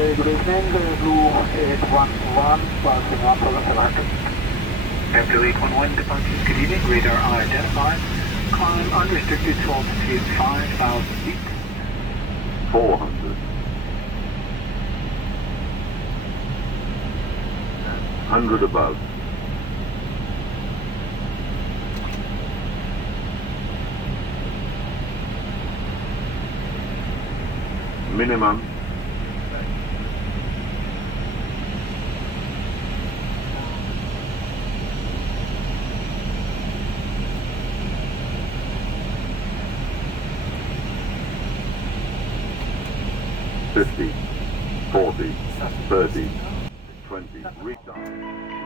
Good evening, Blue 811, passing on for the select. Blue 811 departing, good evening, radar identified. Climb unrestricted to altitude 5,000 feet. 400. 100 above. Minimum. $50, $40, $30, $20, retard.